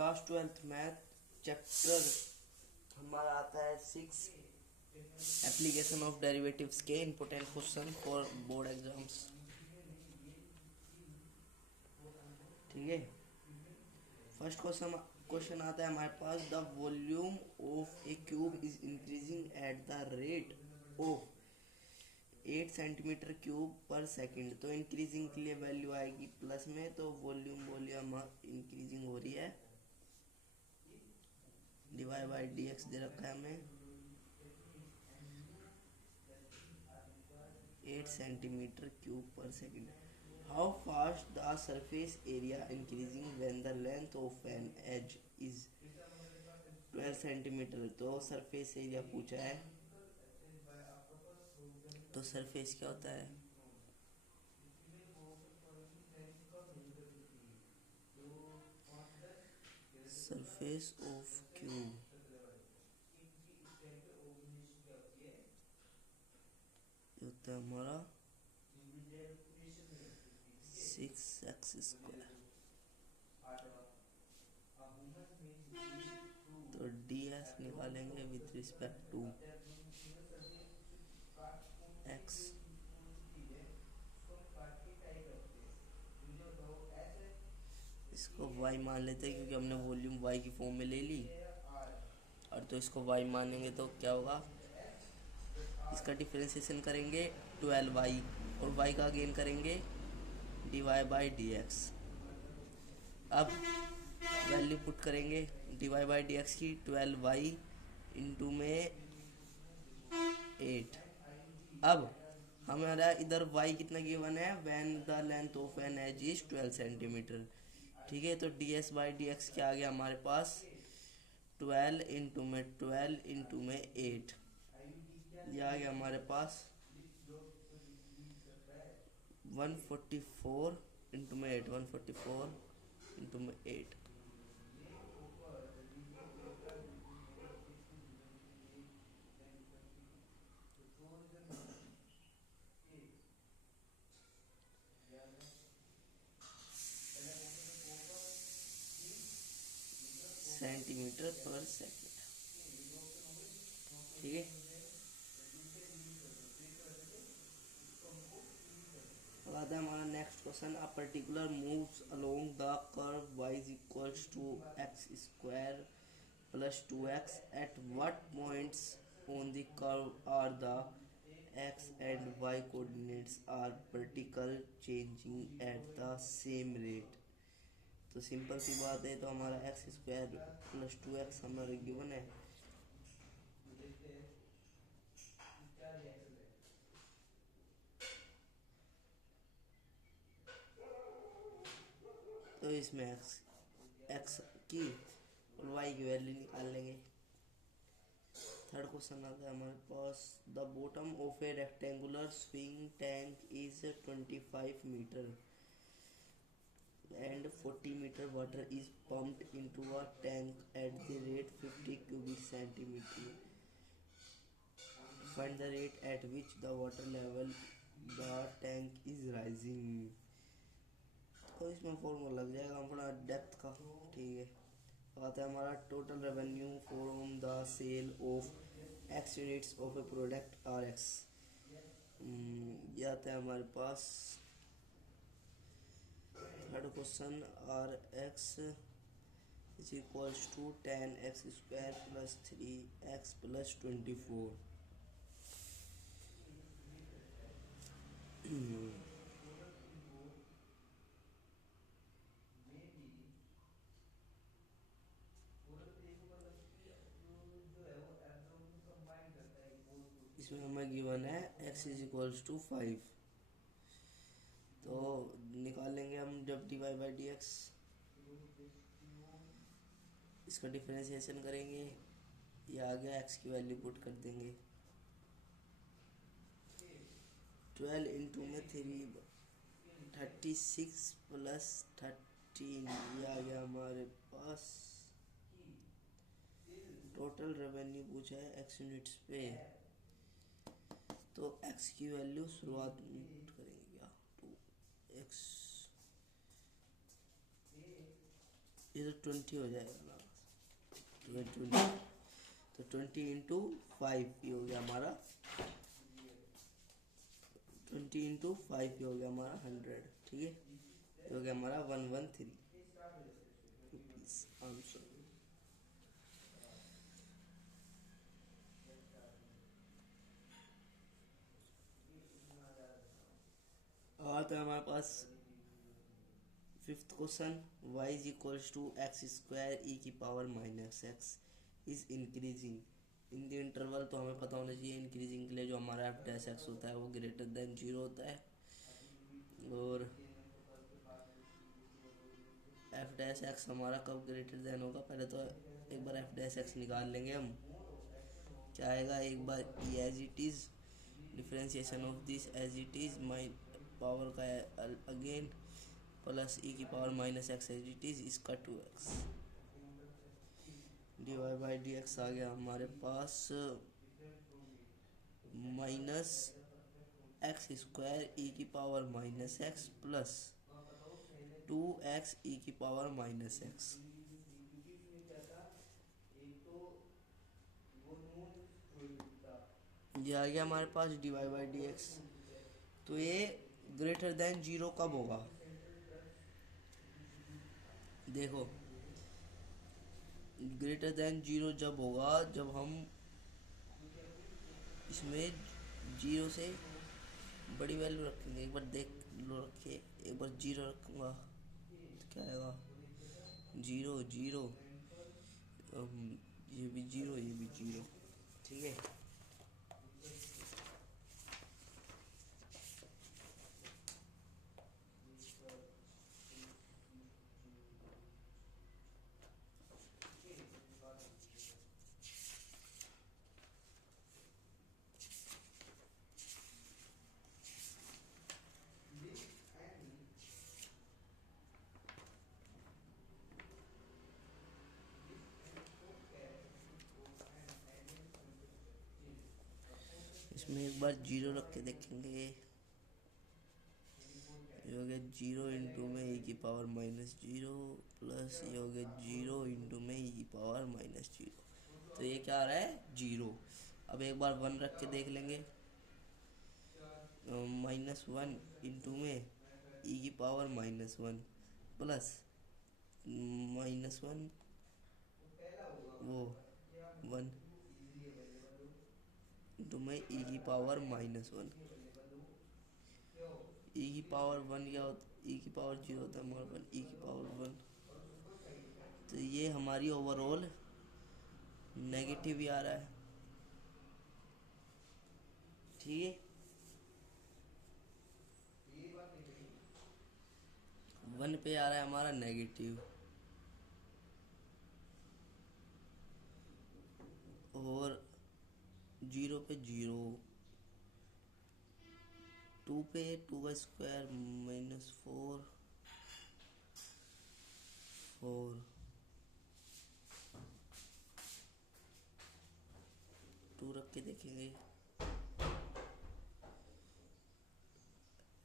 Class 12th math chapter हमारा आता है 6 एप्लीकेशन ऑफ डेरिवेटिव्स के important question for board exams. ठीक है, फर्स्ट क्वेश्चन आता है हमारे पास, the volume of a cube is increasing at the rate of 8 centimetre cube पर सेकंड। तो इंक्रीजिंग के लिए वैल्यू आएगी प्लस में, तो वॉल्यूम इंक्रीजिंग हो रही है, डिवाइड बाई डी एक्स दे रखा है हमें 8 सेंटीमीटर क्यूब पर second. How fast the surface area increasing when the length of an edge is 12 centimetre. तो सरफेस एरिया पूछा है, तो सरफेस क्या होता है, सरफेस ऑफ क्यूब होता है हमारा 6x स्क्वायर। तो डी एस निकालेंगे विथ रिस्पेक्ट टू x। इसको y मान लेते हैं क्योंकि हमने वॉल्यूम y की फॉर्म में ले ली, और तो इसको y मानेंगे तो क्या होगा, इसका डिफरेंशिएशन करेंगे 12y और y का गेन करेंगे dy बाई डी एक्स। अब वैल्यू पुट करेंगे dy बाई डी एक्स की 12y इंटू में 8। अब हमारा इधर y कितना गिवन है, when the length of an edge is 12 centimetre. ठीक है, तो D S by d x क्या आ गया हमारे पास, 12 इंटू में 8, ये आ गया हमारे पास 144 इंटू में 8, 144 इंटू में 8। सेंटीमीटर पर सेकंड। ठीक है, अब आता है हमारा next question, a particular moves along the curve y is equals to x square plus 2x at what points on the curve are the x and y coordinates are vertical changing at the same rate. तो simple सी बात है, तो हमारा x square plus 2x हमारा given है, तो इसमें x की और y की वैल्यू निकाल लेंगे। थर्ड क्वेश्चन आता है हमारे पास, the bottom of a rectangular swing tank is 25 metre and 40 meter water is pumped into a tank at the rate 50 cubic centimeter. Find the rate at which the water level the tank is rising. तो इसमें formula लग जाएगा हमारा depth का। ठीक है, आता है हमारा total revenue from the sale of x units of a product R x. ये आता है हमारे पास third question, R x is equals to 10x square plus 3x plus 24। इसमें हमें गिवन है x इज इक्वल्स टू 5, तो निकालेंगे हम जब d y by d x, इसका डिफरेंशिएशन करेंगे, ये आ गया, एक्स की वैल्यू पुट कर देंगे 12 इंटू में 3 36 प्लस 13, ये आ गया हमारे पास। टोटल रेवेन्यू पूछा है एक्स यूनिट्स पे, तो एक्स की वैल्यू शुरुआत में पुट करेंगे क्या, 2x ये तो 20 हो जाएगा ना, 20 तो 20 × 5 ये हो गया हमारा 20 × 5 ये हो गया हमारा 100, ठीक है। ये हो गया हमारा 113 रुपीज आंसर। तो हमारे पास 5th question, y is equals to x square e की power minus x is increasing in the interval. तो हमें पता होना चाहिए इंक्रीजिंग के लिए जो हमारा एफ डैश एक्स होता है वो ग्रेटर देन 0 होता है, और एफ डैश एक्स हमारा कब ग्रेटर देन होगा, पहले तो एक बार एफ डैश एक्स निकाल लेंगे हम। क्या आएगा, एक बार e as it is, differentiation of this as it is, माई पावर का अगेन प्लस ई की power minus x as it is, इसका 2x d y by d x आ गया हमारे पास माइनस एक्स स्क्वायर ई की power minus x plus 2x e की पावर माइनस एक्स। ये आ गया हमारे पास d y by d x. तो ये ग्रेटर देन 0 कब होगा, देखो ग्रेटर देन 0 जब होगा जब हम इसमें 0 से बड़ी वैल्यू रखेंगे। एक बार देख लो, रखिए एक बार 0 रखूँगा तो क्या आएगा 0 0, ये भी 0 ये भी 0, ठीक है। इसमें एक बार 0 रख के देखेंगे, ये हो गया 0 इंटू में ई की पावर माइनस 0 प्लस ये हो गया 0 इंटू में ई की पावर माइनस 0, तो ये क्या आ रहा है 0। अब एक बार 1 रख के देख लेंगे, -1 इंटू में ई की पावर -1 प्लस -1 वो 1 इंटू में ई की पावर -1, ई की पावर 1 क्या होता, ई की पावर 0 होता है हमारे पास ई की पावर 1, तो ये हमारी ओवरऑल नेगेटिव ही आ रहा है, ठीक है। 1 पे आ रहा है हमारा नेगेटिव, और 0 पे 0, 2 पे 2 का स्क्वायर -4 4, 2 रख के देखेंगे,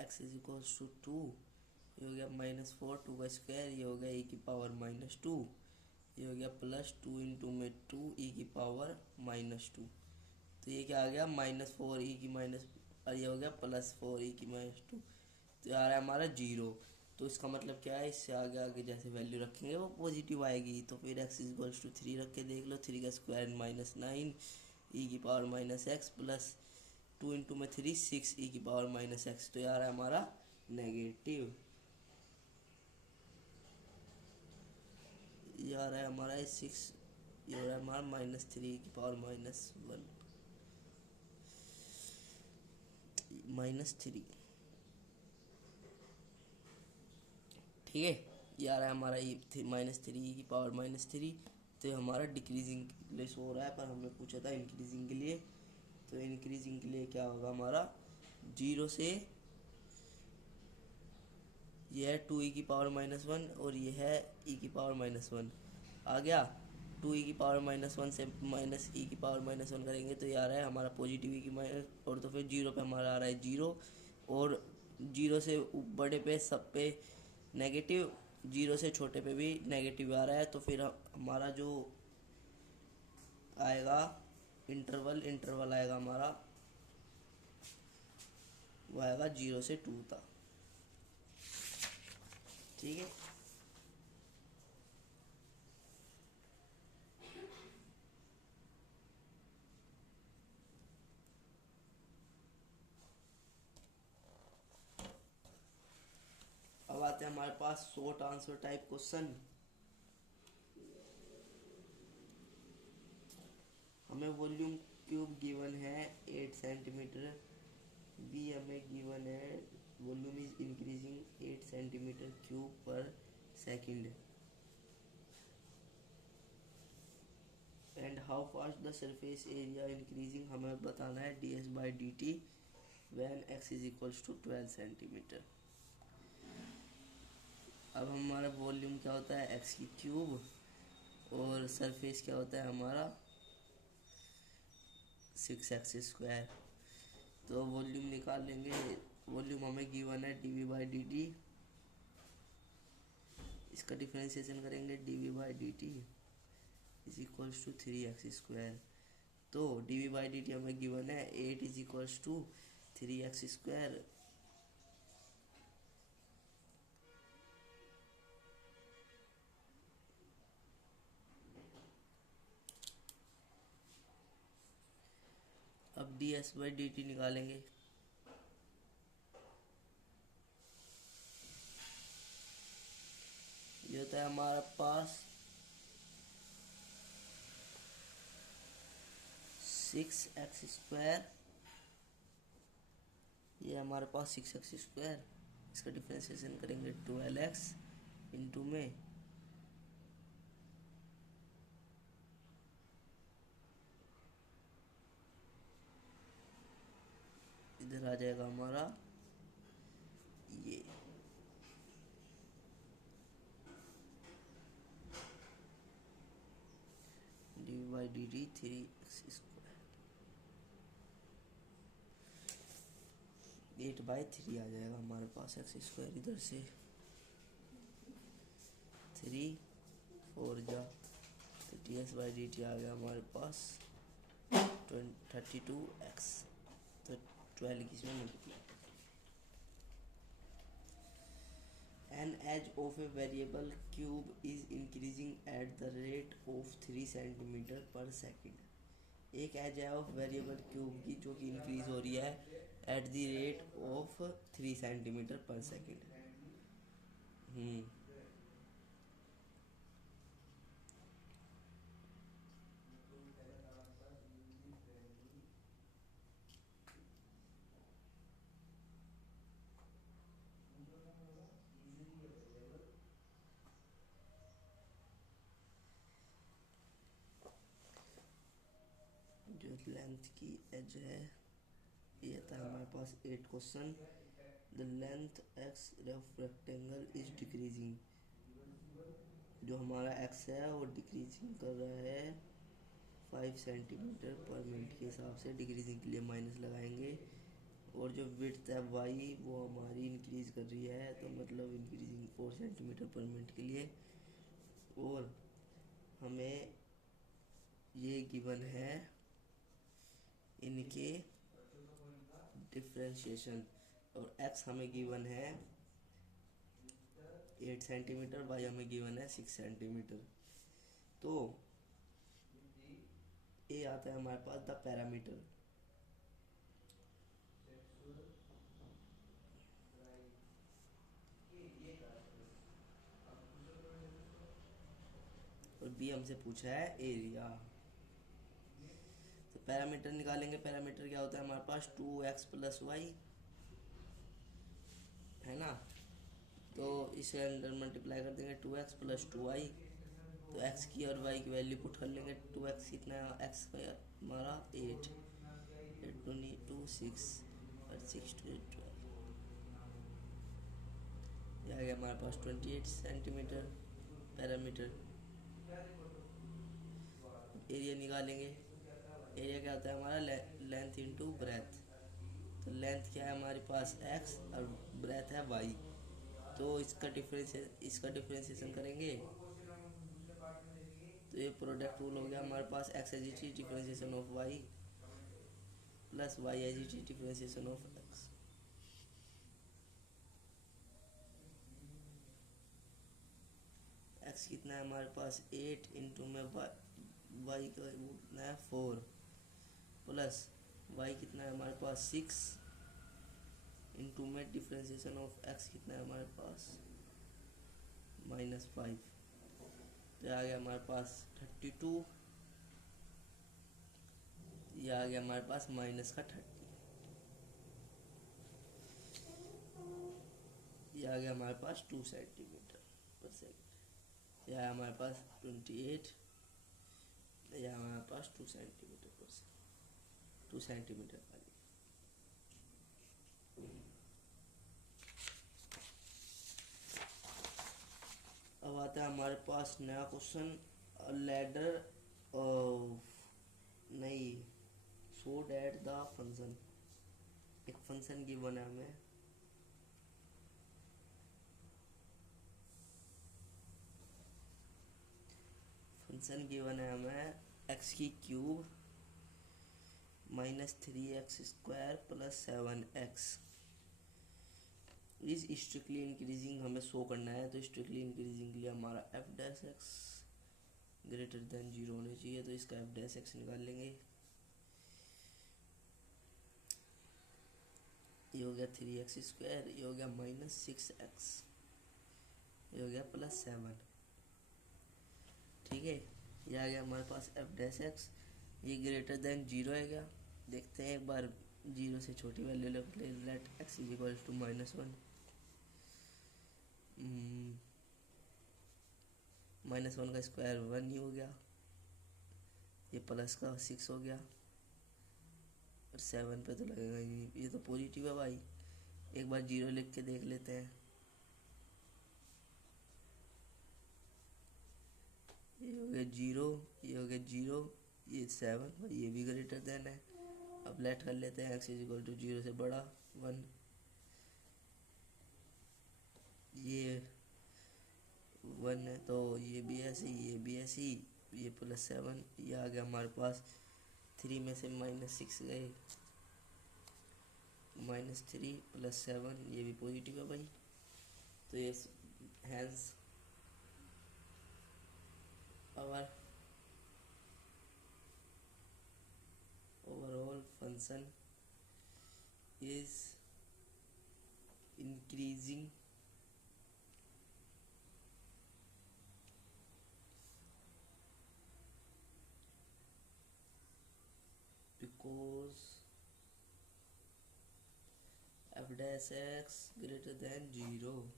x इज इक्वल्स टू 2, ये हो गया -4 2 का स्क्वायर, ये हो गया e की पावर -2, ये हो गया प्लस 2 इंटू में 2 e की पावर -2, तो ये क्या आ गया -4 e की माइनस, और ये हो गया +4 e की -2, तो आ रहा है हमारा 0। तो इसका मतलब क्या है, इससे आगे आगे जैसे वैल्यू रखेंगे वो पॉजिटिव आएगी। तो फिर x इक्वल्स टू 3 रख के देख लो, 3 का स्क्वायर -9 e की पावर -x प्लस 2 इंटू में 3 6 e की पावर -x, तो यार हमारा नेगेटिव, ये आ रहा है हमारा 6, ये हो रहा है हमारा -3 की पावर -1 -3, ठीक है। ये आ रहा है हमारा -3 की पावर -3, तो हमारा डिक्रीजिंग के लिए हो रहा है, पर हमने पूछा था इंक्रीजिंग के लिए। तो इंक्रीजिंग के लिए क्या होगा हमारा 0 से, ये है 2e की पावर -1 और ये है e की पावर -1 आ गया। 2e की पावर -1 से -e की पावर -1 करेंगे तो ये आ रहा है हमारा पॉजिटिव e की माइनस, और तो फिर 0 पे हमारा आ रहा है 0, और 0 से बड़े पे सब पे नेगेटिव, जीरो से छोटे पे भी नेगेटिव आ रहा है, तो फिर हमारा जो आएगा इंटरवल आएगा हमारा, वो आएगा 0 से 2 तक। ठीक है, अब आते हैं हमारे पास शॉर्ट आंसर टाइप क्वेश्चन। हमें वॉल्यूम क्यूब गिवन है 8 सेंटीमीटर, बी हमें गिवन है volume is increasing 8 centimetre cube पर second, and how fast the surface area increasing. हमें बताना है D S by D T when x is equals to 12 centimetre. अब हमारा वॉल्यूम क्या होता है एक्स की क्यूब, और सरफेस क्या होता है हमारा 6x स्क्वायर। तो वॉल्यूम निकाल लेंगे, वॉल्यूम हमें गिवन है D V by D T, इसका डिफरेंशिएशन करेंगे D V by D T is equals to 3x square. तो D V by D T हमें गिवन है 8 is equals to 3x square. अब D S by D T निकालेंगे, ये होता है हमारे पास 6x स्क्वायर, ये हमारे पास 6x स्क्वायर, इसका डिफरेंशिएशन करेंगे 12x इंटू में इधर आ जाएगा हमारा ये D by D T 3x square 8/3 आ जाएगा हमारे पास x स्क्वायर, इधर से 3 4 जा, तो D S by D T आ गया हमारे पास 32x, तो 12 की इसमें multiply. An edge of a variable cube is increasing at the rate of 3 centimeter per second। एक एज है ऑफ वेरिएबल क्यूब की जो कि इंक्रीज हो रही है eight the rate of 3 centimetre पर सेकेंड। जो लेंथ की एज है ये था हमारे पास 8 question. The length x of rectangle is decreasing, जो हमारा एक्स है वो डिक्रीजिंग कर रहा है 5 सेंटीमीटर पर मिनट के हिसाब से, डिक्रीजिंग के लिए माइनस लगाएंगे। और जो विड्थ है वाई वो हमारी इंक्रीज कर रही है, तो मतलब इंक्रीजिंग 4 सेंटीमीटर पर मिनट के लिए। और हमें ये गिवन है इनके डिफरेंशिएशन, और x हमें गिवन है 8 सेंटीमीटर, y हमें गिवन है 6 सेंटीमीटर। तो ये आता है हमारे पास द पैरामीटर। और b हमसे पूछा है एरिया, तो पैरामीटर निकालेंगे। पैरामीटर क्या होता है हमारे पास 2x प्लस वाई है ना, तो इसे अंदर मल्टीप्लाई कर देंगे 2x प्लस 2y, तो x की और y की वैल्यू पुट कर लेंगे। 2x कितना है x का हमारा 8 8 2 6 और 6 2 12, ये आ गया हमारे पास 28 सेंटीमीटर पैरामीटर। एरिया निकालेंगे, एरिया क्या होता है हमारा लेंथ इंटू ब्रेथ, तो लेंथ क्या है हमारे पास x और ब्रेथ है y, तो इसका डिफरेंशिएशन करेंगे तो ये प्रोडक्ट रूल हो गया हमारे पास, x as it is differentiation of y plus y as it is differentiation of x. X कितना है हमारे पास 8 इंटू में वाई का कितना है 4 प्लस वाई कितना है हमारे पास 6 इंटू में डिफरेंशिएशन ऑफ एक्स कितना है हमारे पास -5। तो आ गया हमारे पास 32, ये आ गया हमारे पास माइनस का 30, ये आ गया हमारे पास 2 सेंटीमीटर पर सेकेंड, यह है हमारे पास 28, यह हमारे पास 2 सेंटीमीटर पर सेकेंड, 2 सेंटीमीटर का। अब आता है हमारे पास नया क्वेश्चन, लैडर नहीं शो डैट द फंक्शन। एक फंक्शन गिवन है हमें, फंक्शन गिवन है हमें एक्स की cube -3x² plus 7x is strictly increasing हमें शो करना है। तो स्ट्रिक्टली इंक्रीजिंग के लिए हमारा f dash x greater than 0 होना चाहिए, तो इसका f डैश एक्स निकाल लेंगे। ये हो गया 3x², ये हो गया -6x, ये हो गया +7, ठीक है। ये आ गया हमारे पास f डैश एक्स, ये ग्रेटर देन 0 है क्या, देखते हैं एक बार। 0 से छोटी value let x is equal to -1, -1 का स्क्वायर 1 ही हो गया, ये प्लस का 6 हो गया, और 7 पे तो लगेगा ही नहीं, ये तो पॉजिटिव है भाई। एक बार 0 लिख के देख लेते हैं, ये हो गया 0, ये हो गया 0, ये 7, ये भी ग्रेटर देन है। अब लेट कर लेते हैं x इज इक्वल टू 0 से बड़ा 1, ये 1 है तो ये भी ऐसे ही, ये भी ऐसे ही, ये +7, ये आ गया हमारे पास। 3 में से -6 गए, -3 + 7, ये भी पॉजिटिव है भाई। तो ये hence our overall function is increasing because f dash x greater than 0।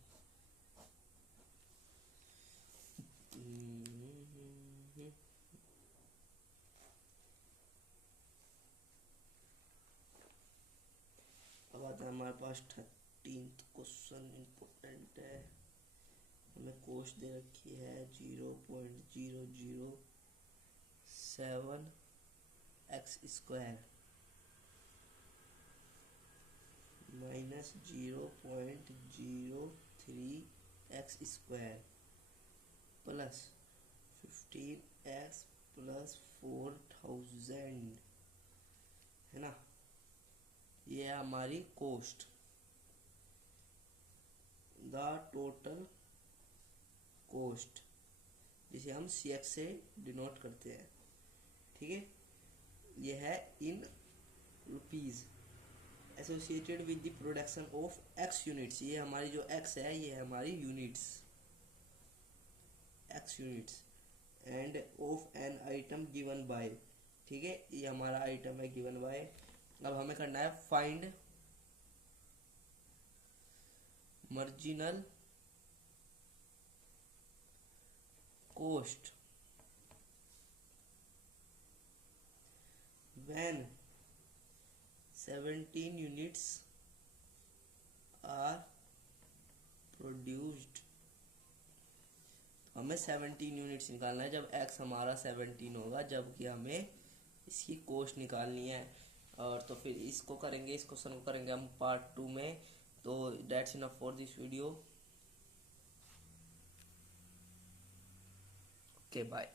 अब आता है हमारे पास 13th क्वेश्चन, इम्पोर्टेंट है। हमें कोश दे रखी है 0.0007 x² -0.03 x² plus 15x plus 4000 है ना। ये है हमारी कोस्ट, द टोटल कोस्ट, जिसे हम CX से डिनोट करते हैं, ठीक है। ये है in rupees associated with the production of x units. ये हमारी जो x है ये है हमारी units, x units, end of an item given by, ठीक है। ये हमारा आइटम है गिवन बाय। अब हमें करना है find marginal cost when 17 units are produced। हमें 17 यूनिट्स निकालना है जब x हमारा 17 होगा, जबकि हमें इसकी कोस्ट निकालनी है। और तो फिर इसको करेंगे, इस क्वेश्चन को करेंगे हम पार्ट 2 में। तो dates enough for this video. के बाय।